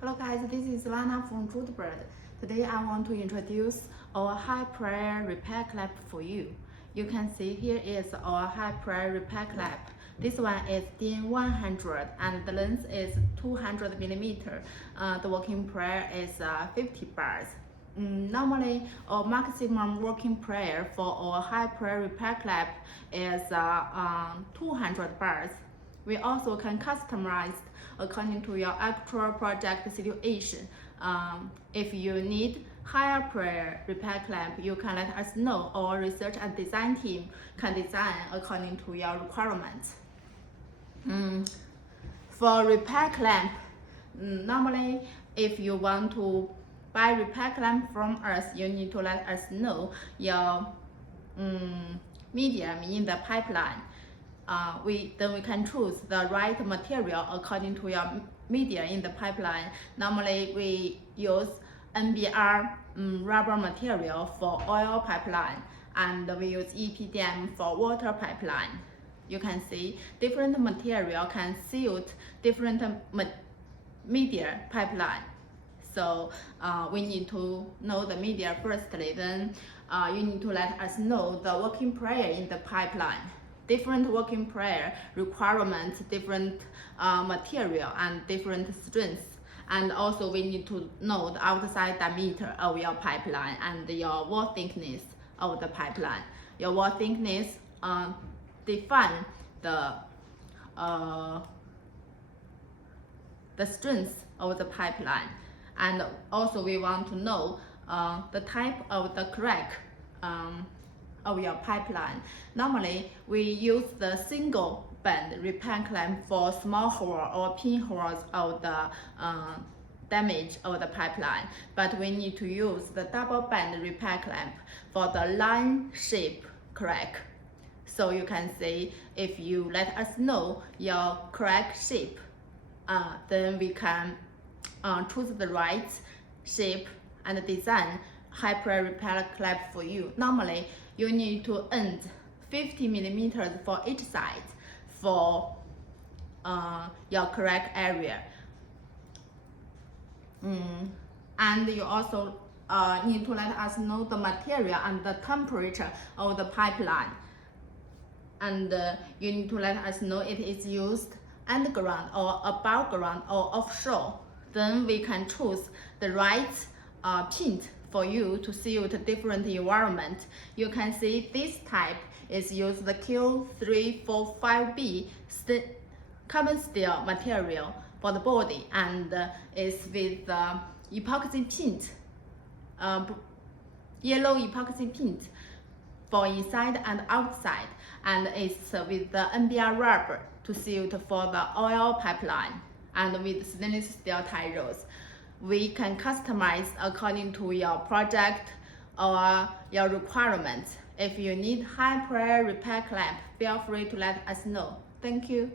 Hello guys, this is Lana from judberd. Today I want to introduce our high pressure repair clamp for you. You can see here is our high pressure repair clamp. This one is DIN 100 and the length is 200 millimeter. The working pressure is 50 bars. Normally, our maximum working pressure for our high pressure repair clamp is 200 bars. We also can customize according to your actual project situation. If you need higher pressure repair clamp, you can let us know. Our research and design team can design according to your requirements. For repair clamp, normally if you want to buy repair clamp from us, you need to let us know your medium in the pipeline. Then we can choose the right material according to your media in the pipeline. Normally we use NBR rubber material for oil pipeline, and we use EPDM for water pipeline. You can see different material can suit different media pipeline. So we need to know the media firstly, then you need to let us know the working pressure in the pipeline. Different working pressure requirements, different material and different strengths. And also we need to know the outside diameter of your pipeline and your wall thickness of the pipeline. Your wall thickness define the strength of the pipeline. And also we want to know the type of the crack of your pipeline. Normally, we use the single band repair clamp for small hole or pinholes of the damage of the pipeline, but we need to use the double band repair clamp for the line shape crack. So you can see, if you let us know your crack shape, then we can choose the right shape and design high pressure repair clamp for you. Normally, you need to end 50 millimeters for each side for your crack area. And you also need to let us know the material and the temperature of the pipeline. And you need to let us know it is used underground or above ground or offshore. Then we can choose the right pint for you to suit different environment. You can see this type is used the Q345B carbon steel material for the body, and is with epoxy paint, yellow epoxy paint for inside and outside, and it's with the NBR rubber to suit for the oil pipeline, and with stainless steel tie rods. We can customize according to your project or your requirements. If you need high pressure repair clamp, feel free to let us know. Thank you.